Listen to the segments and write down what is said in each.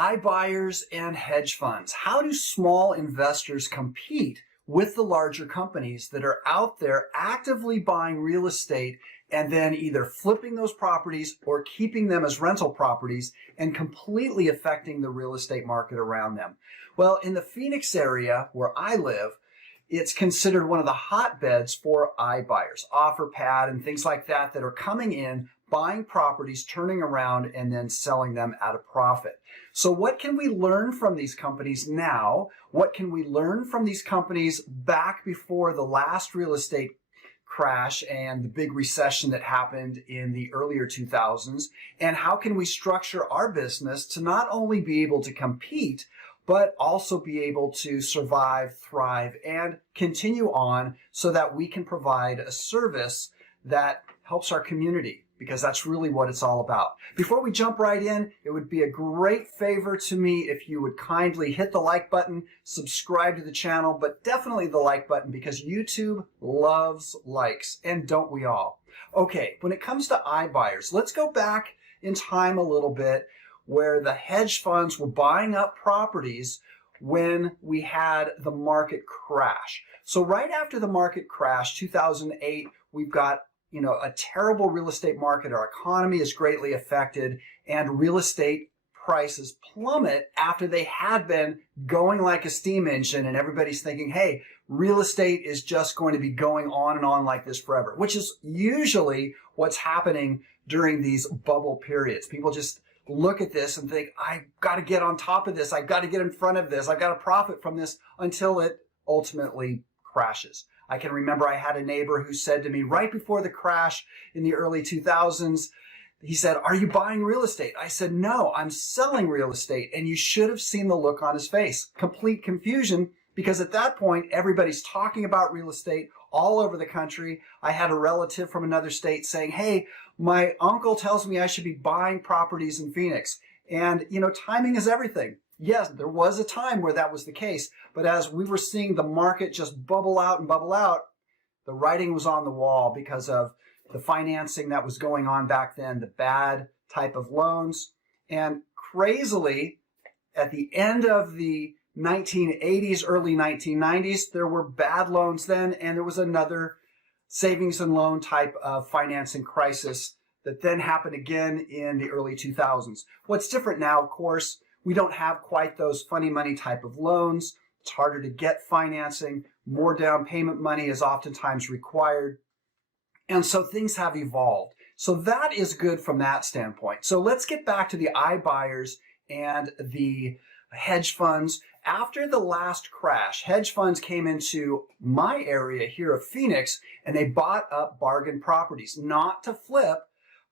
iBuyers and hedge funds. How do small investors compete with the larger companies that are out there actively buying real estate and then either flipping those properties or keeping them as rental properties and completely affecting the real estate market around them? Well, in the Phoenix area where I live, it's considered one of the hotbeds for iBuyers, OfferPad and things like that that are coming in, buying properties, turning around, and then selling them at a profit. So what can we learn from these companies now? What can we learn from these companies back before the last real estate crash and the big recession that happened in the earlier 2000s? And how can we structure our business to not only be able to compete, but also be able to survive, thrive, and continue on so that we can provide a service that helps our community, because that's really what it's all about. Before we jump right in, it would be a great favor to me if you would kindly hit the like button, subscribe to the channel, but definitely the like button, because YouTube loves likes, and don't we all? Okay, when it comes to iBuyers, let's go back in time a little bit where the hedge funds were buying up properties when we had the market crash. So right after the market crash, 2008, we've got a terrible real estate market. Our economy is greatly affected, and real estate prices plummet after they had been going like a steam engine, and everybody's thinking, hey, real estate is just going to be going on and on like this forever, which is usually what's happening during these bubble periods. People just look at this and think, I've got to get on top of this. I've got to get in front of this. I've got to profit from this until it ultimately crashes. I can remember I had a neighbor who said to me right before the crash in the early 2000s, he said, are you buying real estate? I said, no, I'm selling real estate. And you should have seen the look on his face. Complete confusion, because at that point, everybody's talking about real estate all over the country. I had a relative from another state saying, hey, my uncle tells me I should be buying properties in Phoenix. And, timing is everything. Yes, there was a time where that was the case. But as we were seeing the market just bubble out, the writing was on the wall because of the financing that was going on back then, the bad type of loans. And crazily, at the end of the 1980s, early 1990s, there were bad loans then, and there was another savings and loan type of financing crisis that then happened again in the early 2000s. What's different now, of course, we don't have quite those funny money type of loans. It's harder to get financing. More down payment money is oftentimes required. And so things have evolved. So that is good from that standpoint. So let's get back to the iBuyers and the hedge funds. After the last crash, hedge funds came into my area here of Phoenix, and they bought up bargain properties, not to flip,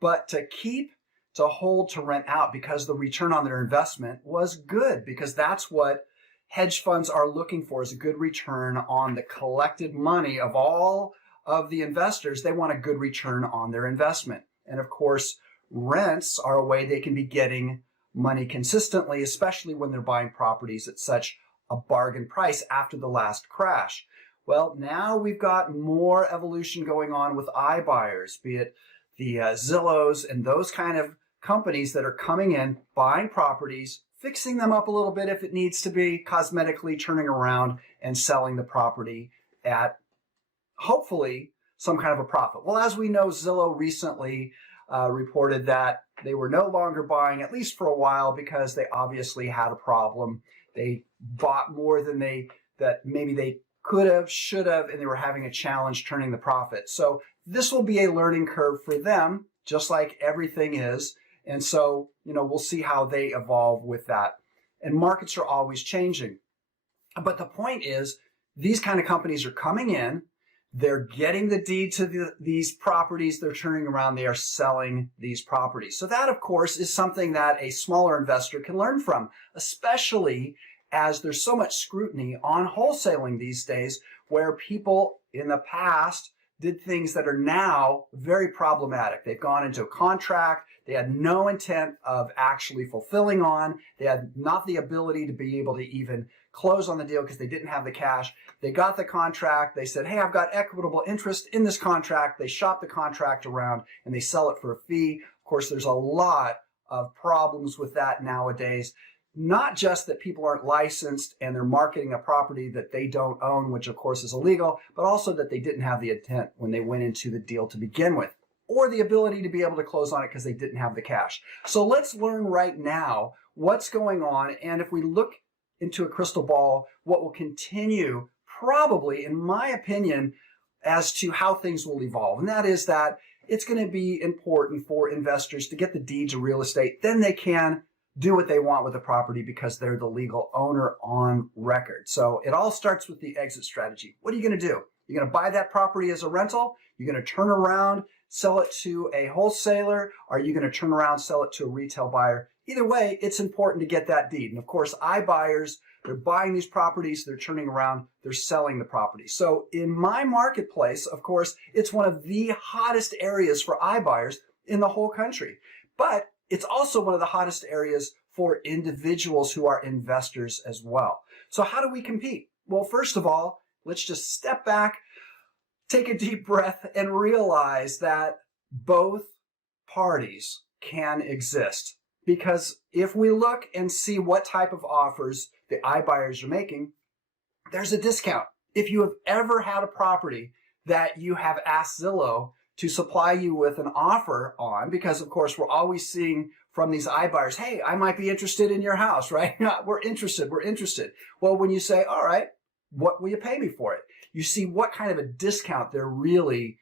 but to keep, to hold, to rent out, because the return on their investment was good, because that's what hedge funds are looking for, is a good return on the collected money of all of the investors. They want a good return on their investment. And of course, rents are a way they can be getting money consistently, especially when they're buying properties at such a bargain price after the last crash. Well, now we've got more evolution going on with iBuyers, be it the Zillows and those kind of companies that are coming in, buying properties, fixing them up a little bit if it needs to be, cosmetically turning around and selling the property at hopefully some kind of a profit. Well, as we know, Zillow recently reported that they were no longer buying, at least for a while, because they obviously had a problem. They bought more than maybe they could have, should have, and they were having a challenge turning the profit. So this will be a learning curve for them, just like everything is. And so, we'll see how they evolve with that. And markets are always changing. But the point is, these kind of companies are coming in, they're getting the deed to these properties, they're turning around, they are selling these properties. So that, of course, is something that a smaller investor can learn from, especially as there's so much scrutiny on wholesaling these days, where people in the past did things that are now very problematic. They've gone into a contract they had no intent of actually fulfilling on. They had not the ability to be able to even close on the deal because they didn't have the cash. They got the contract. They said, hey, I've got equitable interest in this contract. They shop the contract around and they sell it for a fee. Of course, there's a lot of problems with that nowadays. not just that people aren't licensed and they're marketing a property that they don't own, which of course is illegal, but also that they didn't have the intent when they went into the deal to begin with, or the ability to be able to close on it because they didn't have the cash. So let's learn right now what's going on. And if we look into a crystal ball, what will continue probably, in my opinion, as to how things will evolve. And that is that it's going to be important for investors to get the deeds of real estate. Then they can do what they want with the property because they're the legal owner on record. So it all starts with the exit strategy. What are you going to do? You're going to buy that property as a rental? You're going to turn around, sell it to a wholesaler? Are you going to turn around, sell it to a retail buyer? Either way, it's important to get that deed. And of course, iBuyers, they're buying these properties, they're turning around, they're selling the property. So in my marketplace, of course, it's one of the hottest areas for iBuyers in the whole country. But it's also one of the hottest areas for individuals who are investors as well. So how do we compete? Well, first of all, let's just step back, take a deep breath, and realize that both parties can exist. Because if we look and see what type of offers the iBuyers are making, there's a discount. If you have ever had a property that you have asked Zillow to supply you with an offer on, because of course we're always seeing from these iBuyers, hey, I might be interested in your house, right? We're interested. Well, when you say, all right, what will you pay me for it? You see what kind of a discount they're really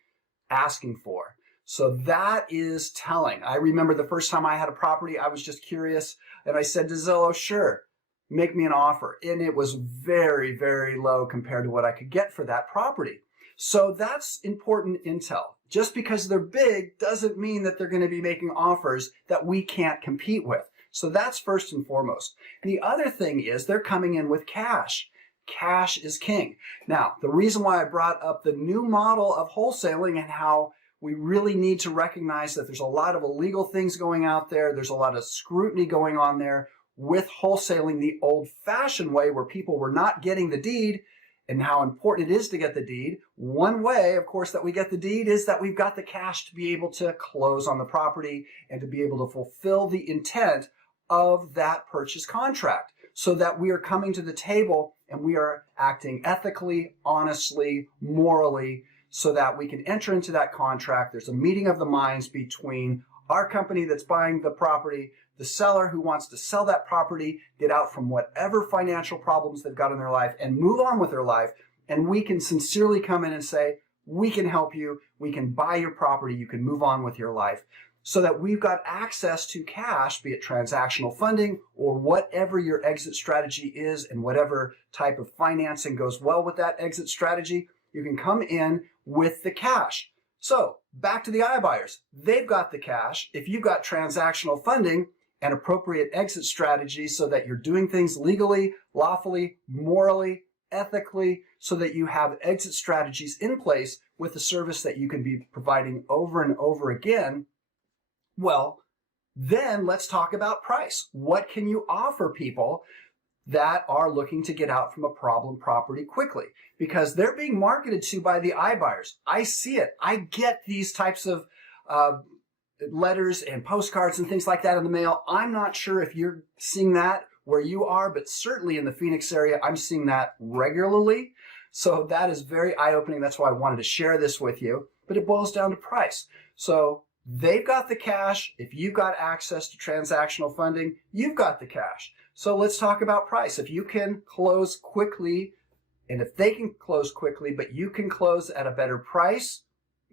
asking for. So that is telling. I remember the first time I had a property, I was just curious, and I said to Zillow, sure, make me an offer. And it was very, very low compared to what I could get for that property. So that's important intel. Just because they're big doesn't mean that they're going to be making offers that we can't compete with. So that's first and foremost. And the other thing is they're coming in with cash. Cash is king. Now, the reason why I brought up the new model of wholesaling and how we really need to recognize that there's a lot of illegal things going out there. There's a lot of scrutiny going on there with wholesaling the old-fashioned way where people were not getting the deed, and how important it is to get the deed. One way, of course, that we get the deed is that we've got the cash to be able to close on the property and to be able to fulfill the intent of that purchase contract, so that we are coming to the table and we are acting ethically, honestly, morally, so that we can enter into that contract. There's a meeting of the minds between our company that's buying the property, the seller who wants to sell that property, get out from whatever financial problems they've got in their life and move on with their life. And we can sincerely come in and say, we can help you. We can buy your property. You can move on with your life, so that we've got access to cash, be it transactional funding or whatever your exit strategy is, and whatever type of financing goes well with that exit strategy. You can come in with the cash. So back to the iBuyers. They've got the cash. If you've got transactional funding and appropriate exit strategies so that you're doing things legally, lawfully, morally, ethically, so that you have exit strategies in place with the service that you can be providing over and over again, well, then let's talk about price. What can you offer people that are looking to get out from a problem property quickly? Because they're being marketed to by the iBuyers. I see it. I get these types of letters and postcards and things like that in the mail. I'm not sure if you're seeing that where you are, but certainly in the Phoenix area, I'm seeing that regularly. So that is very eye-opening. That's why I wanted to share this with you. But it boils down to price. So they've got the cash. If you've got access to transactional funding, you've got the cash. So let's talk about price. If you can close quickly, and if they can close quickly, but you can close at a better price,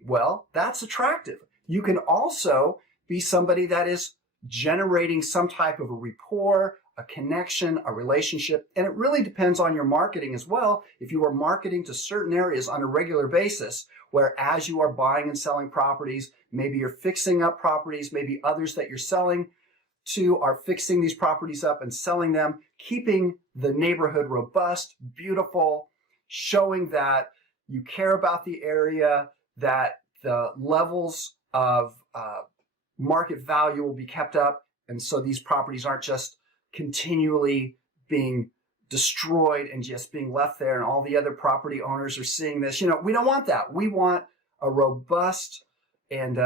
well, that's attractive. You can also be somebody that is generating some type of a rapport, a connection, a relationship, and it really depends on your marketing as well. If you are marketing to certain areas on a regular basis, where as you are buying and selling properties, maybe you're fixing up properties, maybe others that you're selling to are fixing these properties up and selling them, keeping the neighborhood robust, beautiful, showing that you care about the area, that the levels of market value will be kept up, and so these properties aren't just continually being destroyed and just being left there and all the other property owners are seeing this. You know, we don't want that. We want a robust and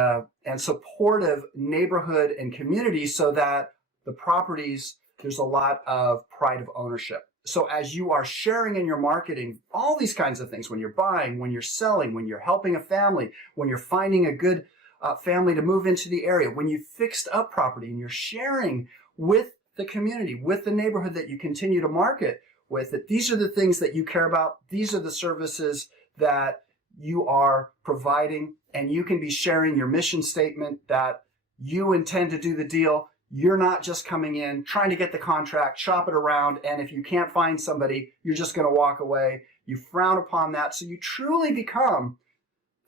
supportive neighborhood and community so that the properties there's a lot of pride of ownership. So as you are sharing in your marketing, all these kinds of things, when you're buying, when you're selling, when you're helping a family, when you're finding a good family to move into the area, when you fixed up property and you're sharing with the community, with the neighborhood that you continue to market with, that these are the things that you care about. These are the services that you are providing, and you can be sharing your mission statement that you intend to do the deal. You're not just coming in, trying to get the contract, shop it around, and if you can't find somebody, you're just going to walk away. You frown upon that. So you truly become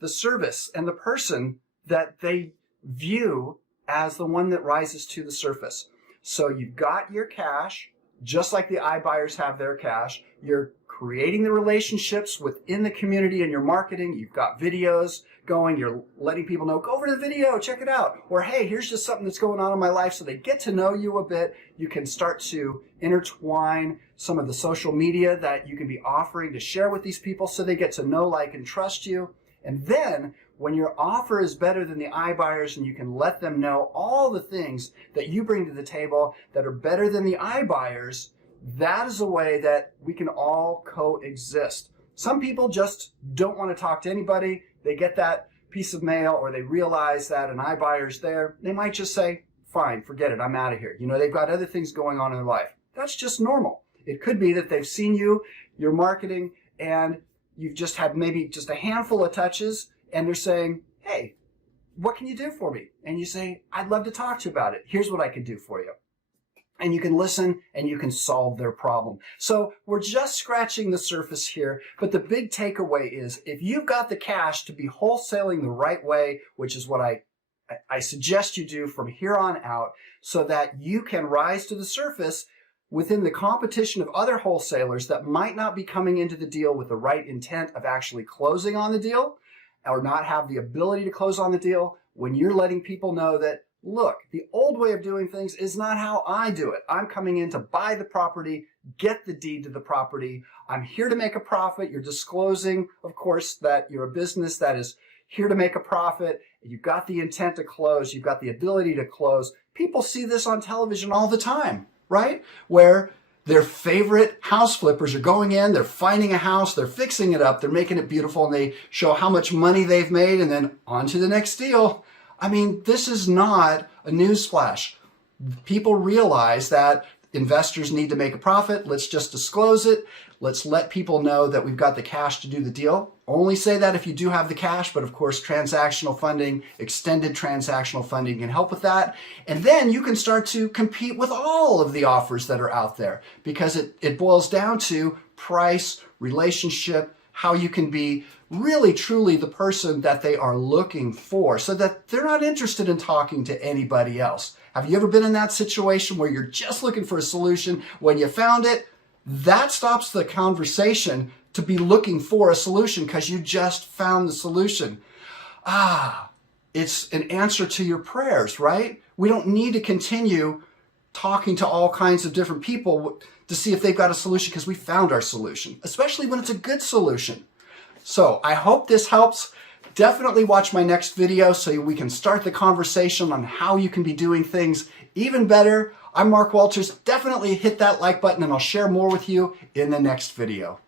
the service and the person that they view as the one that rises to the surface. So you've got your cash, just like the iBuyers have their cash. You're creating the relationships within the community and your marketing. You've got videos going. You're letting people know, go over to the video, check it out. Or, hey, here's just something that's going on in my life. So they get to know you a bit. You can start to intertwine some of the social media that you can be offering to share with these people so they get to know, like, and trust you. And then when your offer is better than the iBuyers and you can let them know all the things that you bring to the table that are better than the iBuyers, that is a way that we can all coexist. Some people just don't want to talk to anybody. They get that piece of mail or they realize that an iBuyer's there. They might just say, fine, forget it, I'm out of here. You know, they've got other things going on in their life. That's just normal. It could be that they've seen you, your marketing, and you've just had maybe just a handful of touches, and they're saying, hey, what can you do for me? And you say, I'd love to talk to you about it. Here's what I can do for you. And you can listen and you can solve their problem. So we're just scratching the surface here, but the big takeaway is if you've got the cash to be wholesaling the right way, which is what I suggest you do from here on out, so that you can rise to the surface within the competition of other wholesalers that might not be coming into the deal with the right intent of actually closing on the deal or not have the ability to close on the deal, when you're letting people know that, look, the old way of doing things is not how I do it. I'm coming in to buy the property, get the deed to the property. I'm here to make a profit. You're disclosing, of course, that you're a business that is here to make a profit. You've got the intent to close. You've got the ability to close. People see this on television all the time, right? Where their favorite house flippers are going in, they're finding a house, they're fixing it up, they're making it beautiful, and they show how much money they've made, and then on to the next deal. I mean, this is not a news flash. People realize that investors need to make a profit. Let's just disclose it. Let's let people know that we've got the cash to do the deal. Only say that if you do have the cash, but of course, transactional funding, extended transactional funding can help with that. And then you can start to compete with all of the offers that are out there, because it boils down to price, relationship, how you can be really truly the person that they are looking for so that they're not interested in talking to anybody else. Have you ever been in that situation where you're just looking for a solution? When you found it, that stops the conversation to be looking for a solution because you just found the solution. It's an answer to your prayers, right? We don't need to continue talking to all kinds of different people to see if they've got a solution because we found our solution, especially when it's a good solution. So I hope this helps. Definitely watch my next video so we can start the conversation on how you can be doing things even better. I'm Mark Walters. Definitely hit that like button and I'll share more with you in the next video.